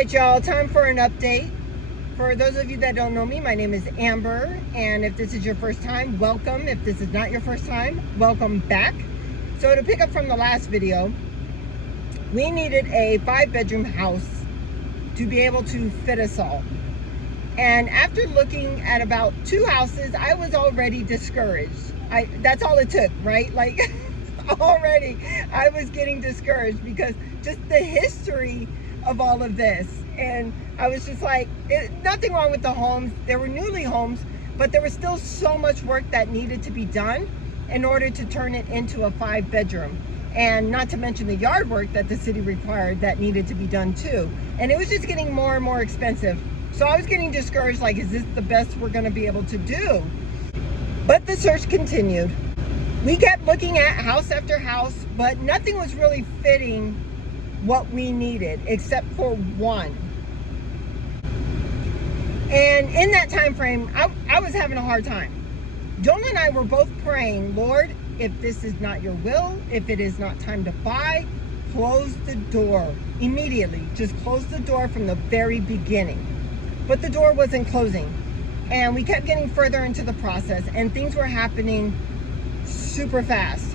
right, y'all, time for an update. For those of you that don't know me, my name is Amber, and if this is your first time, welcome. If this is not your first time, welcome back. So to pick up from the last video, we needed a 5-bedroom house to be able to fit us all. And after looking at about 2 houses, I was already discouraged. That's all it took, right? Like already I was getting discouraged because just the history of all of this. And I was just like, nothing wrong with the homes. They were newly homes, but there was still so much work that needed to be done in order to turn it into a 5-bedroom. And not to mention the yard work that the city required that needed to be done too. And it was just getting more and more expensive. So I was getting discouraged, like, is this the best we're gonna be able to do? But the search continued. We kept looking at house after house, but nothing was really fitting what we needed except for one. And in that time frame, I was having a hard time. Jonah and I were both praying, Lord, if this is not your will, if it is not time to buy, close the door immediately. Just close the door from the very beginning. But the door wasn't closing. And we kept getting further into the process, and things were happening super fast.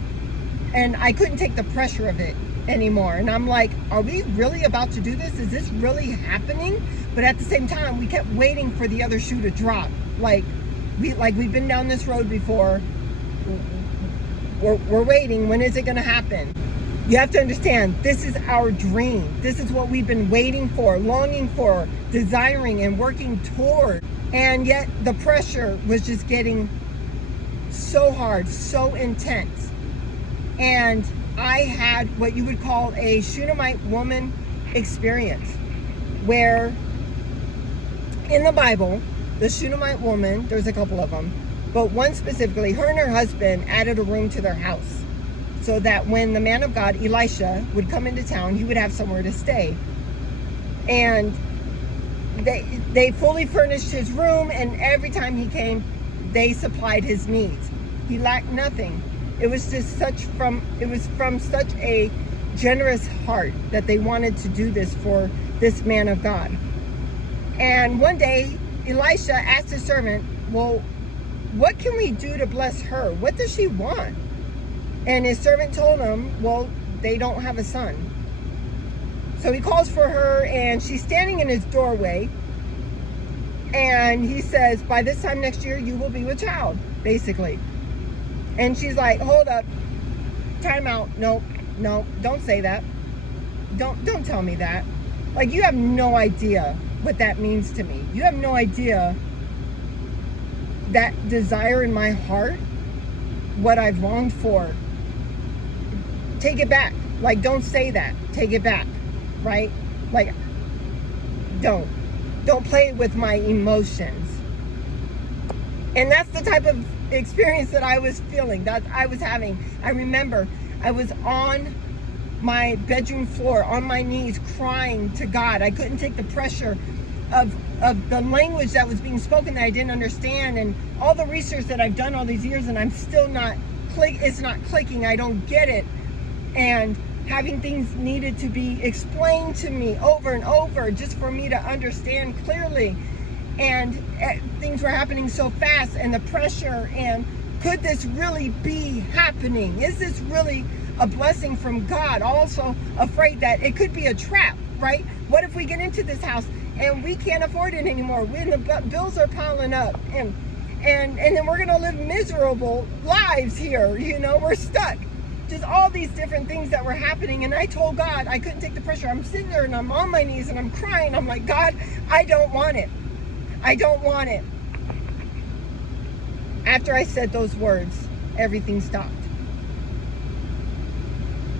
And I couldn't take the pressure of it anymore. And I'm like, are we really about to do this? Is this really happening? But at the same time, we kept waiting for the other shoe to drop. We've been down this road before. We're waiting. When is it going to happen? You have to understand, this is our dream. This is what we've been waiting for, longing for, desiring, and working toward. And yet the pressure was just getting so hard, so intense. And I had what you would call a Shunammite woman experience, where in the Bible, the Shunammite woman, there's a couple of them, but one specifically, her and her husband added a room to their house so that when the man of God, Elisha, would come into town, he would have somewhere to stay. And they fully furnished his room, and every time he came, they supplied his needs. He lacked nothing. It was just from such a generous heart that they wanted to do this for this man of God. And one day, Elisha asked his servant, well, what can we do to bless her? What does she want? And his servant told him, well, they don't have a son. So he calls for her, and she's standing in his doorway. And he says, by this time next year, you will be with child, basically. And she's like, hold up, time out. Nope, don't say that. Don't tell me that. Like, you have no idea what that means to me. You have no idea that desire in my heart, what I've longed for. Take it back. Like, don't say that. Take it back, right? Like, don't play with my emotions. And that's the type of experience that I was feeling, that I was having. I remember I was on my bedroom floor, on my knees, crying to God. I couldn't take the pressure of the language that was being spoken that I didn't understand, and all the research that I've done all these years, and I'm still it's not clicking. I don't get it. And having things needed to be explained to me over and over just for me to understand clearly. And things were happening so fast, and the pressure, and could this really be happening? Is this really a blessing from God? Also afraid that it could be a trap, right? What if we get into this house and we can't afford it anymore, when the bills are piling up, and then we're gonna live miserable lives here, you know, we're stuck. Just all these different things that were happening. And I told God I couldn't take the pressure. I'm sitting there and I'm on my knees and I'm crying. I'm like, God, I don't want it. I don't want it. After I said those words, everything stopped.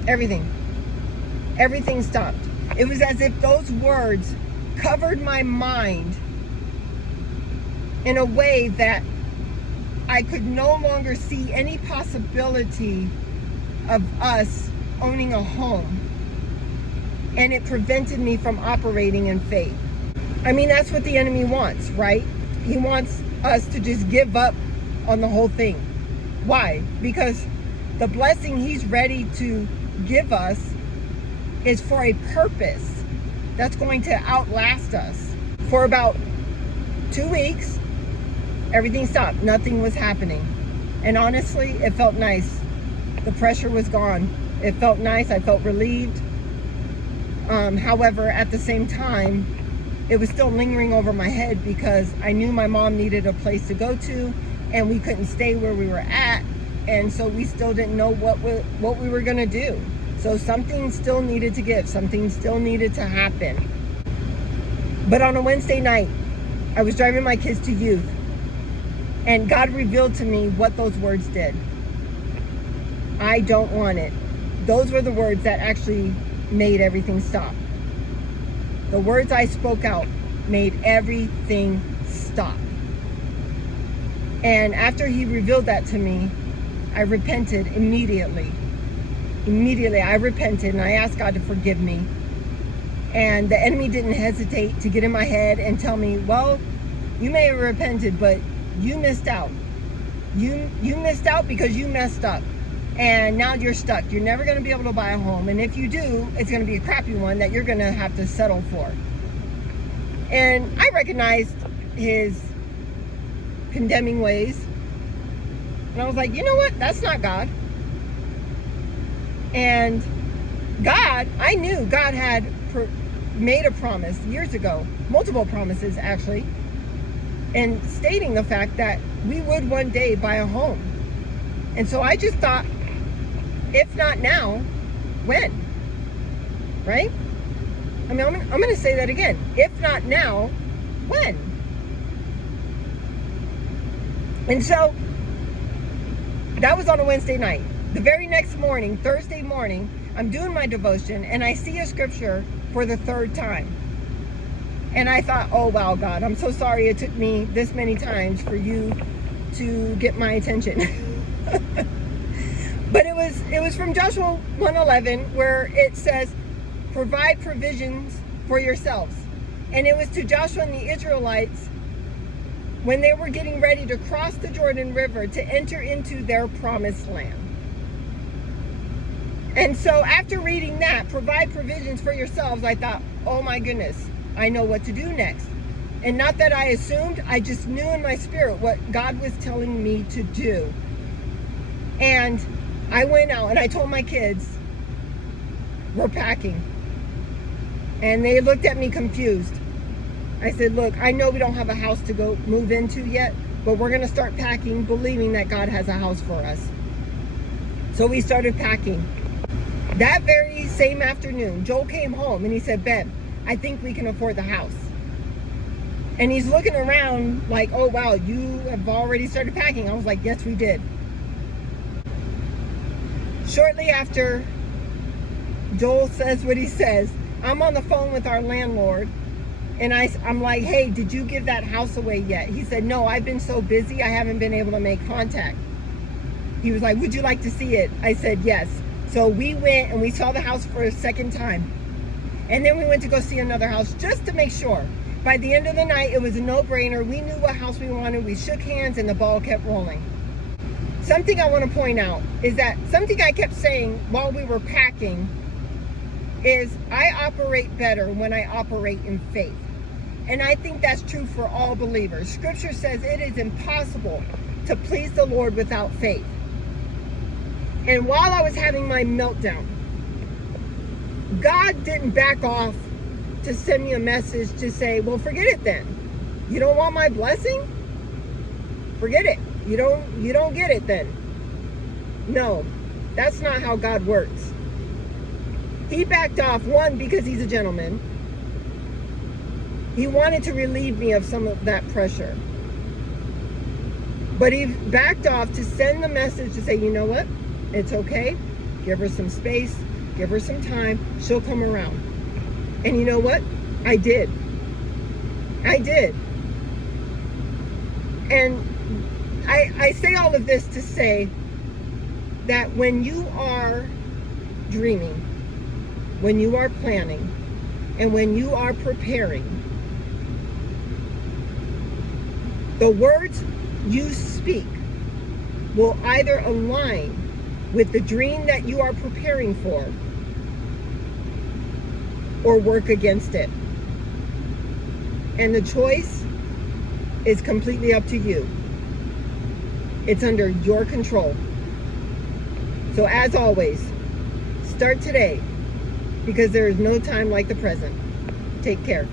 Everything stopped. It was as if those words covered my mind in a way that I could no longer see any possibility of us owning a home. And it prevented me from operating in faith. I mean, that's what the enemy wants, right? He wants us to just give up on the whole thing. Why? Because the blessing he's ready to give us is for a purpose. that's going to outlast us. For about 2 weeks, everything stopped. Nothing was happening. And honestly, it felt nice. The pressure was gone. It felt nice. I felt relieved. However, at the same time, it was still lingering over my head because I knew my mom needed a place to go to, and we couldn't stay where we were at. And so we still didn't know what we were going to do. So something still needed to give. Something still needed to happen. But on a Wednesday night, I was driving my kids to youth, and God revealed to me what those words did. I don't want it. Those were the words that actually made everything stop. The words I spoke out made everything stop. And after he revealed that to me, I repented immediately. Immediately, I repented and I asked God to forgive me. And the enemy didn't hesitate to get in my head and tell me, well, you may have repented, but you missed out. You missed out because you messed up. And now you're stuck. You're never going to be able to buy a home. And if you do, it's going to be a crappy one that you're going to have to settle for. And I recognized his condemning ways. And I was like, you know what? That's not God. And God, I knew God had made a promise years ago, multiple promises actually, and stating the fact that we would one day buy a home. And so I just thought, if not now, when? Right? I mean, I'm going to say that again. If not now, when? And so that was on a Wednesday night. The very next morning, Thursday morning, I'm doing my devotion and I see a scripture for the third time. And I thought, oh wow, God, I'm so sorry it took me this many times for you to get my attention. But it was from Joshua 1:11, where it says, provide provisions for yourselves. And it was to Joshua and the Israelites when they were getting ready to cross the Jordan River to enter into their promised land. And so after reading that, provide provisions for yourselves, I thought, oh my goodness, I know what to do next. And not that I assumed, I just knew in my spirit what God was telling me to do. And I went out and I told my kids, we're packing. And they looked at me confused. I said, look, I know we don't have a house to go move into yet, but we're going to start packing, believing that God has a house for us. So we started packing. That very same afternoon, Joel came home and he said, Bev, I think we can afford the house. And he's looking around like, oh wow, you have already started packing. I was like, yes, we did. Shortly after Joel says what he says, I'm on the phone with our landlord and I'm like, hey, did you give that house away yet? He said, no, I've been so busy, I haven't been able to make contact. He was like, would you like to see it? I said, yes. So we went and we saw the house for a second time. And then we went to go see another house just to make sure. By the end of the night, it was a no-brainer. We knew what house we wanted. We shook hands and the ball kept rolling. Something I want to point out is that something I kept saying while we were packing is I operate better when I operate in faith. And I think that's true for all believers. Scripture says it is impossible to please the Lord without faith. And while I was having my meltdown, God didn't back off to send me a message to say, well, forget it then. You don't want my blessing? Forget it. You don't get it then. No, that's not how God works. He backed off, one, because he's a gentleman. He wanted to relieve me of some of that pressure. But he backed off to send the message to say, you know what? It's okay. Give her some space. Give her some time. She'll come around. And you know what? I did. I did. And I say all of this to say that when you are dreaming, when you are planning, and when you are preparing, the words you speak will either align with the dream that you are preparing for, or work against it. And the choice is completely up to you. It's under your control. So as always, start today, because there is no time like the present. Take care.